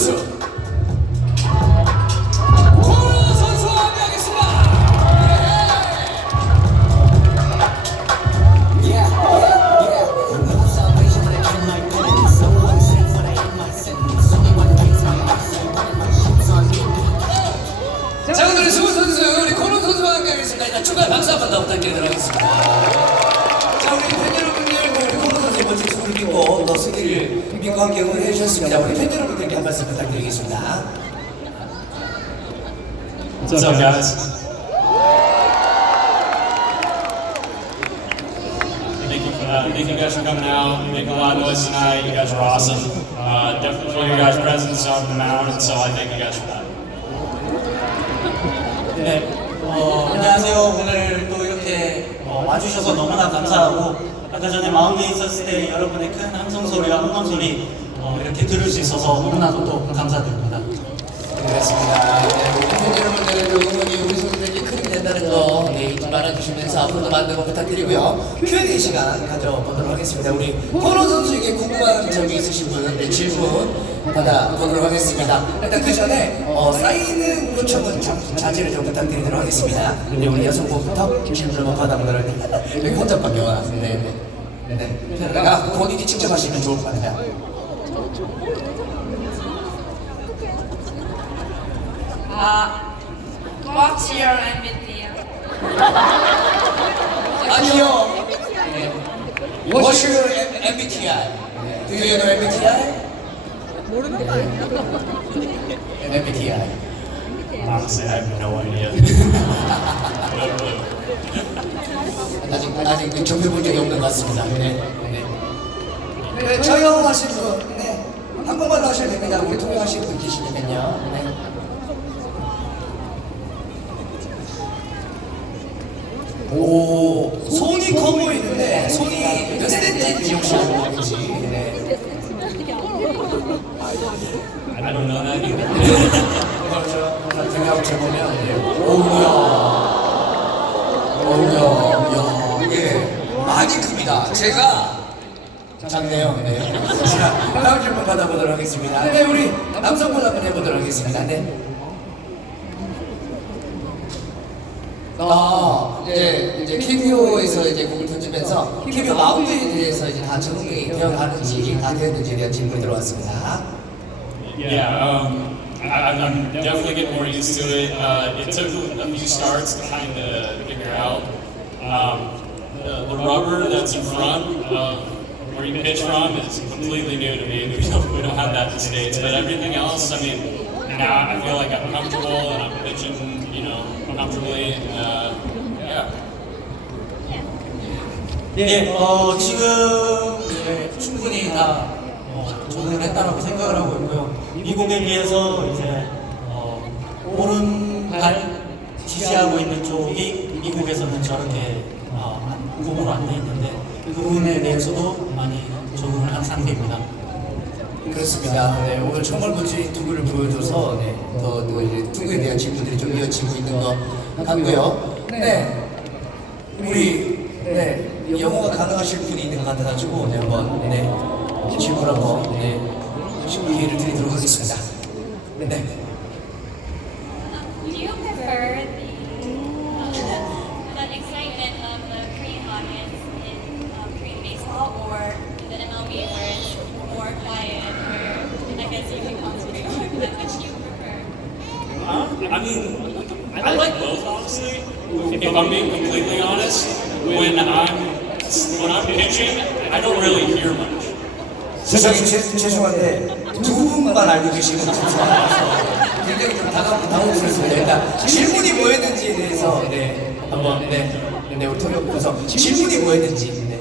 함께하겠습니다. 자 오늘의 수고 선수 우리 코너 선수와 함께 하겠습니다. 일단 축하 박수 한번 더 부탁드리도록 하겠습니다. 믿고 또 승리를 믿고 함께 응원해 주셨습니다. 우리 팬 여러분들께 한 말씀 부탁드리겠습니다. What's up, guys? Uh, thank you guys for coming out. You make a lot of noise tonight. You guys are awesome. Uh, definitely feel your guys' presence on the mound, and so I thank you guys for that. 네, 어, 안녕하세요. 오늘 또 이렇게 어, 와주셔서 너무나 감사하고 아까 전에 마운드에 있었을 때 여러분의 큰 함성 소리와 응원 소리 어, 이렇게 들을 수 있어서 너무나도 또 감사드립니다. 그렇습니다. 네, 우리 팬 여러분들의 또 응원이 우리 큰 힘이 된다는 거 네, 잊지 말아주시면서 앞으로도 많은 거 부탁드리고요. Q&A 시간 가져보도록 하겠습니다. 우리 코너 선수에게 궁금한 점이 있으신 분은 네, 질문 받아보도록 하겠습니다. 일단 그 전에 어, 사인은 요청은 자, 자제를 좀 부탁드리도록 하겠습니다. 네, 우리 여성분부터 질문 한번 받아보도록 하겠습니다. 여기 혼자밖에 와놨습니다. 네, 네. 네. 네. 아, 본인이 직접 하시면 좋을 것 같아요. Uh, what's your MBTI? 아, 귀여워. What's your M- MBTI? Do you know MBTI? 모르는 거 아니야? MBTI. Honestly, I have no idea. 아직 아직 그 접해본 적이 없는 것 같습니다. 네. 네. 네, 저요 하시는 분, 네. 한국말로 하셔도 됩니다. 우리 통역하시는 분 계시니까요. 네. 오, 손이 커 보이는데 손이 몇 센치인지 혹시 알고 계신지? 네. I don't know that either. 해보면, 예. 오우야. 오우야. 야, 이게 많이 큽니다. 제가 작네요. 네. 자, 다음 질문 받아보도록 하겠습니다. 네, 우리 남성분 한번 해보도록 하겠습니다. 네. 아, 이제, 이제 KBO에서 이제 공을 던지면서 KBO 마운드에 대해서 이제 다 적응이 되어 가는지 다 되었는지에 대한 질문이 들어왔습니다. Yeah, um, I, I'm definitely getting more used to it. Uh, it took a few starts to kind of figure out. Um, the, the rubber that's in front, uh, where you pitch from, is completely new to me. We don't, we don't have that in the States. But everything else, I mean, now I feel like I'm comfortable and I'm pitching, you know, comfortably. And, uh, yeah. 예, 어, 지금 예, 충분히 다 어, 적응을 했다라고 생각을 하고 있고요. 미국에 비해서 이제 어, 오른발 지지하고 있는 쪽이 미국에서는 저렇게 어, 구분으로 안 돼 있는데 그 부분에 대해서도 많이 적응을 한 상태입니다. 그렇습니다. 네, 오늘 정말 멋진 투구를 보여줘서 네, 더, 더 이제 투구에 대한 질문들이 좀 이어지고 있는 것 같고요. 네, 우리 네, 영어가 가능하실 분이 있는 것 같아가지고 네, 한번 네, 질문 한번 네, 기회를 드리도록 하겠습니다. 네. Do you prefer the, the excitement of the Korean audience in um, Korean baseball or the MLB where it's more quiet, where I guess you can concentrate on Which do you prefer? I mean, I like both, honestly. If I'm being completely honest, when I'm when I'm pitching, I don't really hear much. 저기 제, 죄송한데 두 분만 알고 계시면 죄송합니다. 굉장히 좀 당황, 당황스럽습니다. 일단 질문이 뭐였는지에 대해서 네, 한번 네, 네, 우리 통역부에서 질문이 뭐였는지 네.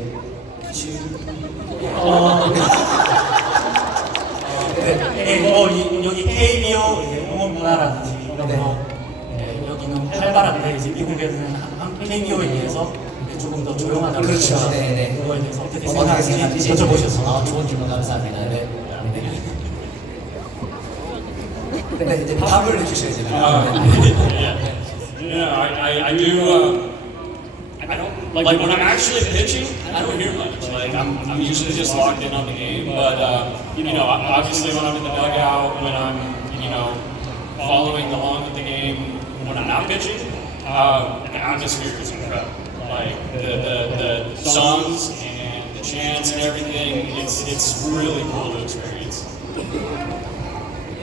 어, 네, 어, 이, 여기 KBO 이제 응원 문화라든지 이런 거 네, 여기는 활발한데 이제 미국에서는 한- 한 KBO에 이렇게 조금 더 조용하다고 그렇죠. 해서 네, 네. 그거에 대해서 어떻게 어떻게 생각하는지 생각하는지 여쭤보셔서 아, 좋은 질문 감사합니다. 네. 네. 네, 이제 답을 해주셔야 됩니다. 네. yeah, yeah. I, I, I do. Um, I don't like, when I'm actually pitching. I don't hear much. Like I'm, I'm usually just locked in on the game. But uh, you know, obviously when I'm in the dugout when I'm, you know, following along with the game when I'm not pitching. Um, the atmosphere is incredible. Like the, the, the songs and the chants and everything, it's, it's really cool to experience.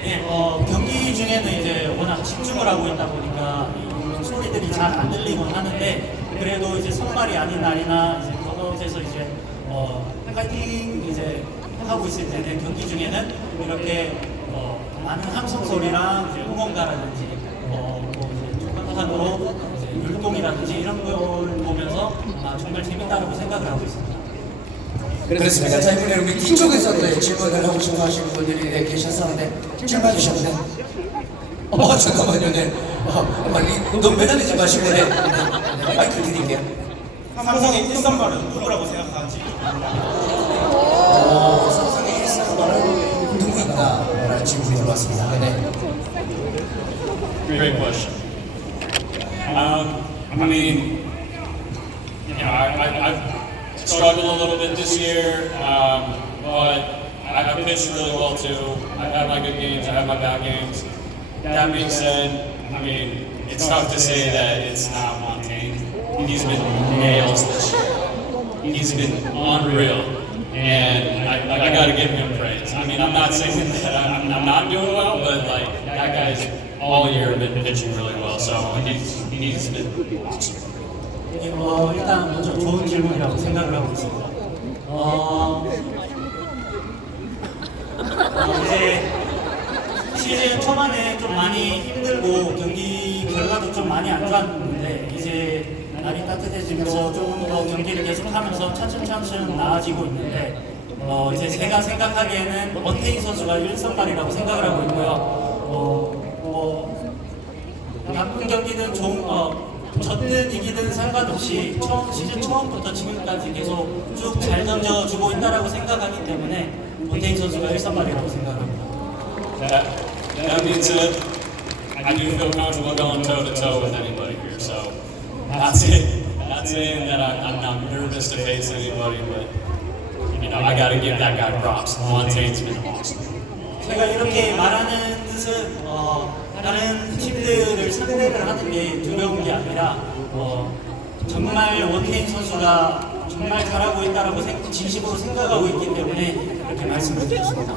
예, 어, 경기 중에는 이제 워낙 집중을 하고 있다 보니까 이 소리들이 잘 안 들리곤 하는데 그래도 이제 선발이 아닌 날이나 이제 더더욱에서 이제 어, 파이팅 이제 하고 있을 때는 경기 중에는 이렇게 어, 많은 함성 소리랑 이제 응원가라든지 어, 뭐 이제 중간판으로 율동이라든지 이런 걸 보면서 아, 정말 재밌다고 생각을 하고 있습니다. 그렇습니다. 자, 이번에 우리 뒤쪽에서도 질문을 하고 싶어 하시는 분들이 네, 계셨었는데, 질문 주셨네. 어, 잠깐만요, 네. 어, 빨리, 너무 매달리지 마시고, 네. 네, 네, 마이크 드릴게요. 삼성의 1선발은 누구라고 생각하는지 어, 삼성의 1사관은 누구인가? 라는 질문이 들어왔습니다. 네. Great question. Um, I mean, you know, I, I, I've struggled a little bit this year, um, but I, I pitched really well too. I've had my good games, I have my bad games. That being said, I mean, it's tough to say that it's not Montaigne. He's been nails this year. He's been unreal. And I, I gotta give him praise. I mean, I'm not saying that I'm, I'm not doing well, but like, that guy's all year been pitching really well. So he's, he's been awesome. 예, 어, 일단 먼저 좋은 질문이라고 생각을 하고 있습니다. 어, 어, 이제 시즌 초반에 좀 많이 힘들고 경기 결과도 좀 많이 안 좋았는데 이제 날이 따뜻해지면서 조금 더 경기를 계속하면서 차츰차츰 나아지고 있는데 어, 이제 제가 생각하기에는 원태인 선수가 1선발이라고 생각을 하고 있고요. 어, 어, 나쁜 경기는 좋은 어 졌든 이기든 상관없이 처음 시즌 처음부터 지금까지 계속 쭉 잘 던져주고 있다라고 생각하기 때문에 본태인 선수가 1선발이라고 생각합니다. That, that being said, I do feel comfortable going toe to toe with anybody here. So, not saying, not saying that I, I'm not nervous to face anybody, but you know, I got to give that guy props. Montaigne's been awesome. 제가 이렇게 말하는 뜻은 어, 다른 팀들을 상대를 하는 게 두려운 게 아니라 어, 정말 원태인 선수가 정말 잘하고 있다라고 생- 진심으로 생각하고 있기 때문에 이렇게 말씀을 드렸습니다.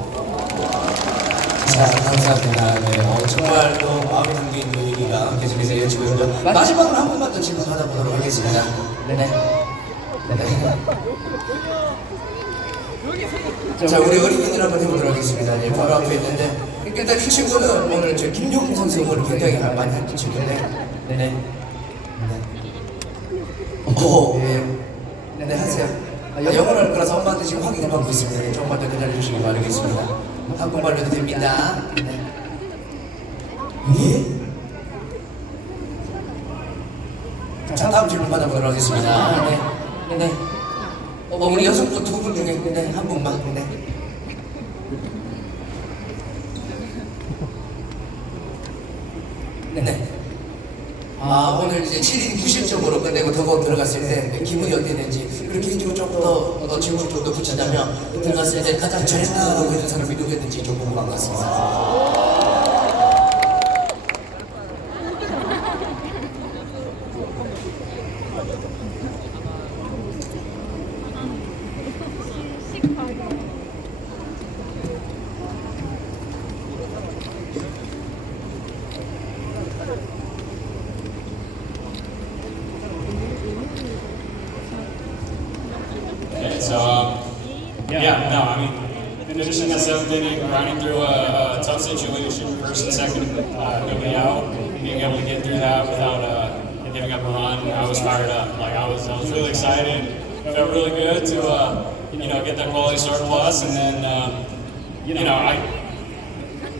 자, 감사합니다. 네, 어, 정말 또 마음에 담긴 그 얘기가 계속해서 이어지고 있고요. 마지막으로 한 번만 더 질문 받아보도록 하겠습니다. 네네. 네 네. 자, 우리 어린이들 한번 해보도록 하겠습니다. 네, 바로 앞에 있는데, 일단 이 친구는 오늘 저 김용 선수 응원을 굉장히 많이 했던 친구인데, 네네. 네. 오, 예. 네네, 하세요. 아, 영어로 할 거라서 엄마한테 지금 확인해받고 있습니다. 네, 조금만 더 기다려주시기 바라겠습니다. 한국말로 해도 됩니다. 네. 예? 자, 다음 질문 받아보도록 하겠습니다. 네. 네 네. 어, 우리 여성분 두 분 중에 네, 한 분만. 네. 네네. 아, 오늘 이제 7인 9실점으로 끝내고 더고 들어갔을 때 기분이 어땠는지 그리고 개인적으로 조금 더 어, 질문을 좀더 붙이자면 들어갔을 때 가장 잘했다고 했는 사람이 누구였는지 좀 궁금한 것 같습니다. Yeah, no, I mean, finishing that seventh inning, grinding through a, a tough situation, first and second, uh, nobody out, being able to get through that without uh, giving up a run, I was fired up. Like, I was, I was really excited. It felt really good to, uh, you know, get that quality start plus, and then, um, you know, I,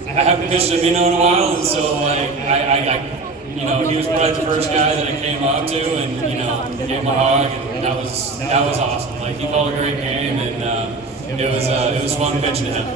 I haven't pitched a Vino in a while, and so, like, I, I, I you know, he was probably the first guy that I came up to, and you know, gave him a hug, and that was that was awesome. Like he called a great game, and uh, it was uh, it was fun pitching to him.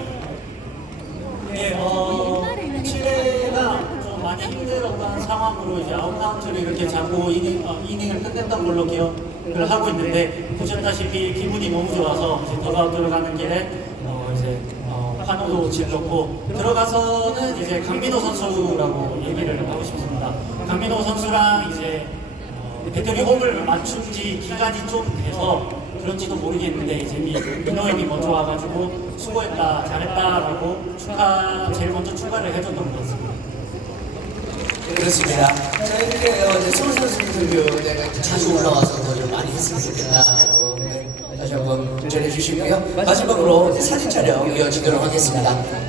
네, 어, 칠레가 좀 많이 힘들었던 상황으로 이제 아웃카운트를 이렇게 잡고 이닝, 어, 이닝을 끝냈던 걸로 기억을 하고 있는데 보셨다시피 기분이 너무 좋아서 이제 더가웃 들어가는 길에 어, 이제 어, 환호도 질렀고 들어가서는 이제 강민호 선수라고 얘기를 하고 싶습니다. 강민호 선수랑 이제 어, 배터리 홈을 맞춘 지 기간이 좀 돼서 그런지도 모르겠는데 이제 미- 민호 형이 먼저 와가지고 수고했다 잘했다라고 축하 제일 먼저 축하를 해줬던 것 같습니다. 그렇습니다. 저희들이 어, 이제 서울 선수 인터뷰 내가 자주 올라와서 더 좀 많이 했으면 다시 한번 전해주시고요. 마지막으로 사진 촬영 이어지도록 하겠습니다.